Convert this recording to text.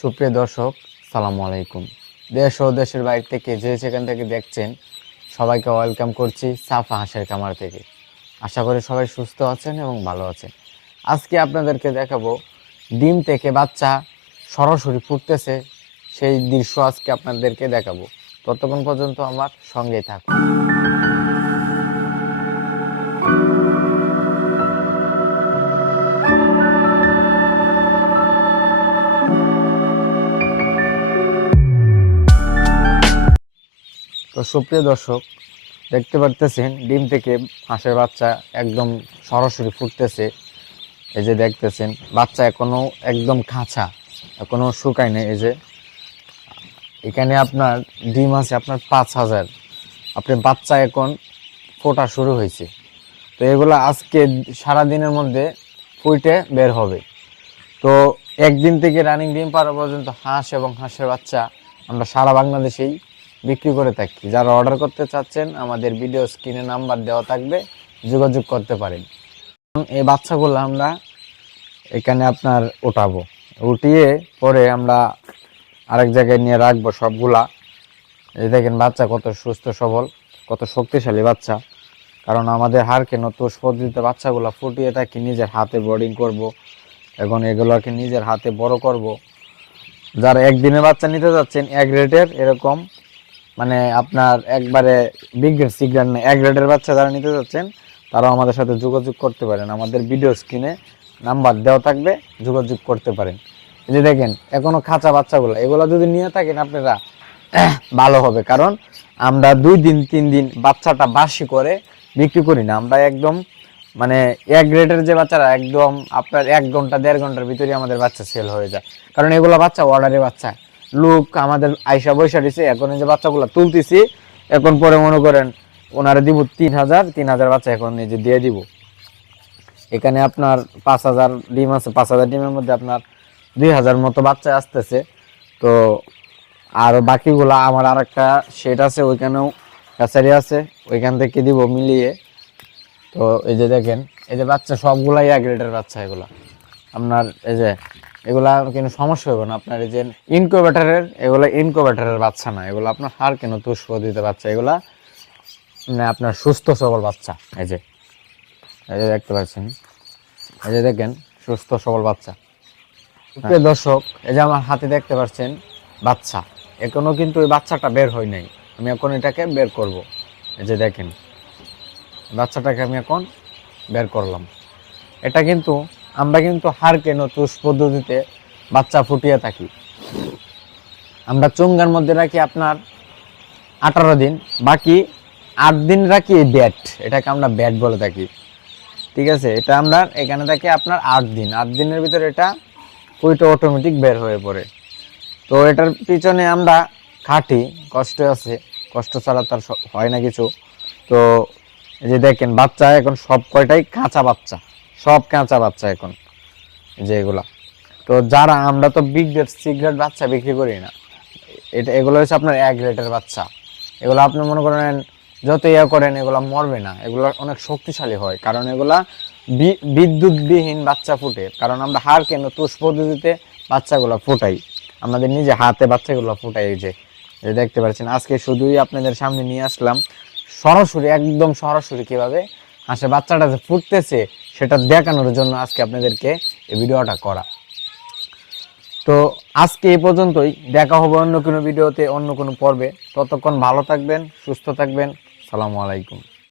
সুপ্রিয় দর্শক, সালামু আলাইকুম। দেশ ও দেশের বাইরে থেকে যে যেখান থেকে দেখছেন সবাইকে ওয়েলকাম করছি সাফা হাঁসের খামার থেকে। আশা করি সবাই সুস্থ আছেন এবং ভালো আছেন। আজকে আপনাদেরকে দেখাবো ডিম থেকে বাচ্চা সরাসরি ফুটতেছে সেই দৃশ্য আজকে আপনাদেরকে দেখাবো। ততক্ষণ পর্যন্ত আমার সঙ্গেই থাকুন। তো সুপ্রিয় দর্শক, দেখতে পারতেছেন ডিম থেকে হাঁসের বাচ্চা একদম সরাসরি ফুটতেছে। এই যে দেখতেছেন বাচ্চা এখনো একদম খাঁচা, এখনো শুকায় নেই। এই যে এখানে আপনার ডিম আছে আপনার 5,000, আপনি বাচ্চা এখন ফোটা শুরু হয়েছে। তো এগুলো আজকে সারাদিনের মধ্যে ফুটে বের হবে। তো একদিন থেকে রানিং ডিম পাড়া পর্যন্ত হাঁস এবং হাঁসের বাচ্চা আমরা সারা বাংলাদেশেই বিক্রি করে থাকি। যারা অর্ডার করতে চাচ্ছেন আমাদের ভিডিও স্ক্রিনে নাম্বার দেওয়া থাকবে, যোগাযোগ করতে পারেন। এই বাচ্চাগুলো আমরা এখানে আপনার উঠাবো, উঠিয়ে পরে আমরা আরেক জায়গায় নিয়ে রাখবো সবগুলা। এই দেখেন বাচ্চা কত সুস্থ সবল, কত শক্তিশালী বাচ্চা। কারণ আমাদের হাড়কে নতুন পদ্ধতিতে বাচ্চাগুলো ফুটিয়ে থাকি, নিজের হাতে বোর্ডিং করব, এখন এগুলোকে নিজের হাতে বড় করব। যারা একদিনের বাচ্চা নিতে যাচ্ছেন এক রেটের, এরকম মানে আপনার একবারে বিগ গ্রেড সি গ্রেড না, এক গ্রেডের বাচ্চা যারা নিতে যাচ্ছেন তারাও আমাদের সাথে যোগাযোগ করতে পারেন। আমাদের ভিডিও স্ক্রিনে নাম্বার দেওয়া থাকবে, যোগাযোগ করতে পারেন। এই যে দেখেন এখনো খাঁচা বাচ্চাগুলো, এগুলো যদি নিয়ে থাকেন আপনারা ভালো হবে। কারণ আমরা 2 দিন 3 দিন বাচ্চাটা বাসি করে বিক্রি করি না। আমরা একদম মানে এক গ্রেডের যে বাচ্চারা একদম আপনার 1 ঘন্টা 1.5 ঘন্টার ভিতরে আমাদের বাচ্চা সেল হয়ে যায়। কারণ এগুলো বাচ্চা অর্ডারের বাচ্চা, লোক আমাদের আইসা বৈশা দিছে, এখন এই যে বাচ্চাগুলো তুলতেছি, এখন পরে মনে করেন ওনারা দিব 3,000 বাচ্চা এখন এই যে দিয়ে দিব। এখানে আপনার 5,000 ডিম আছে, 5,000 ডিমের মধ্যে আপনার 2,000 মতো বাচ্চা আসতেছে। তো আর বাকিগুলা আমার আর একটা শেড আছে, ওইখানেও কাছারি আছে, ওইখান থেকে দিব মিলিয়ে। তো এই যে দেখেন এই যে বাচ্চা সবগুলাই এক গ্রেডের বাচ্চা। এগুলা আপনার এই যে এগুলা কিন্তু সমস্যা হবে না। আপনার এই যে ইনকিউবেটরের, এগুলো ইনকিউবেটরের বাচ্চা না, এগুলো আপনার হার কেন তুষ পদ্ধতিতে বাচ্চা। এগুলা মানে আপনার সুস্থ সবল বাচ্চা। এই যে দেখতে পাচ্ছেন, এই যে দেখেন সুস্থ সবল বাচ্চা। প্রিয় দর্শক, এই যে আমার হাতে দেখতে পাচ্ছেন বাচ্চা, এখনো কিন্তু ওই বাচ্চাটা বের হয় নাই। আমি এখন এটাকে বের করব। এই যে দেখেন বাচ্চাটাকে আমি এখন বের করলাম। এটা কিন্তু আমরা কিন্তু হাড় কেন তুষ পদ্ধতিতে বাচ্চা ফুটিয়ে থাকি। আমরা চুঙ্গার মধ্যে রাখি আপনার 18 দিন, বাকি 8 দিন রাখি ব্যাট, এটাকে আমরা ব্যাট বলে থাকি। ঠিক আছে, এটা আমরা এখানে থাকি আপনার 8 দিন, 8 দিনের ভিতরে এটা ফুইটা অটোমেটিক বের হয়ে পড়ে। তো এটার পিছনে আমরা খাটি, কষ্ট আছে, কষ্ট ছাড়া তার হয় না কিছু। তো এই যে দেখেন বাচ্চা এখন সব কয়টাই কাঁচা বাচ্চা, সব কাঁচা বাচ্চা এখন যে এগুলা। তো যারা আমরা তো বিগ গ্রেড সি গ্রেড বাচ্চা বিক্রি করি না, এটা এগুলো হচ্ছে আপনার এক গ্রেডের বাচ্চা। এগুলো আপনি মনে করেন যত ইয়া করেন এগুলা মরবে না, এগুলো অনেক শক্তিশালী হয়। কারণ এগুলা বিদ্যুৎবিহীন বাচ্চা ফুটে। কারণ আমরা হাড় কেন তুষ পদ্ধতিতে বাচ্চাগুলো ফুটাই, আমাদের নিজে হাতে বাচ্চাগুলো ফুটাই। এই যে দেখতে পাচ্ছেন আজকে শুধুই আপনাদের সামনে নিয়ে আসলাম সরাসরি, একদম সরাসরি কিভাবে হাঁসের বাচ্চাটা যে ফুটতেছে সেটা দেখানোর জন্য আজকে আপনাদেরকে এই ভিডিওটা করা। তো আজকে এই পর্যন্তই, দেখা হবে অন্য কোনো ভিডিওতে, অন্য কোনো পর্বে। ততক্ষণ ভালো থাকবেন, সুস্থ থাকবেন। সালামু আলাইকুম।